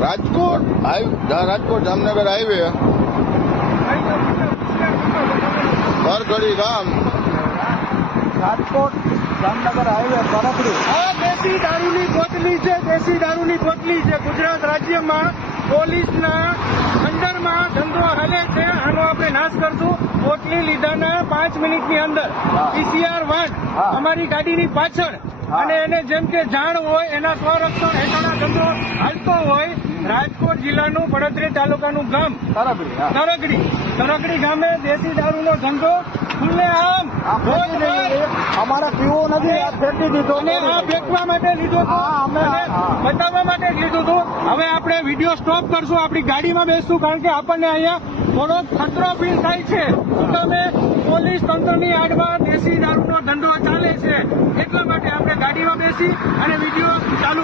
Rajkot. Rajkot Jamnagar highway. Bargadi ગામ. Rajkot Jamnagar highway Parabdi. આ દેશી દારૂની બોટલી છે દેશી દારૂની બોટલી છે. ગુજરાત રાજ્યમાં પોલીસના અંડરમાં ધંધો હાલે છે. આનો આપણે નાશ કરશું. બોટલી લીધાના પાંચ મિનિટની અંદર. પીસીઆર વન અમારી ગાડીની પાછળ. અને એને જેમ કે જાણ હોય એના સ્વરક્ષણ હેઠળના ધંધો હાલતો હોય રાજકોટ જિલ્લાનું પડતરી તાલુકાનું ગામ તરગડી તરગડી. ગામે દેશી દારૂનો ધંધો ખુલ્લેઆમ અમારા. અમારે નથી ફેંકી દીધો. અને આ ફેંકવા માટે લીધો બતાવવા માટે જ લીધું હતું. હવે આપણે વીડિયો સ્ટોપ કરશું આપણી ગાડીમાં બેસશું કારણ કે આપણને અહીંયા થોડો ખતરો ફીલ થાય છે. તમે પોલીસ તંત્રની આડમાં દેશી દારૂનો ધંધો ચાલે છે એટલા માટે આપણે ગાડીમાં બેસી અને વીડિયો ચાલુ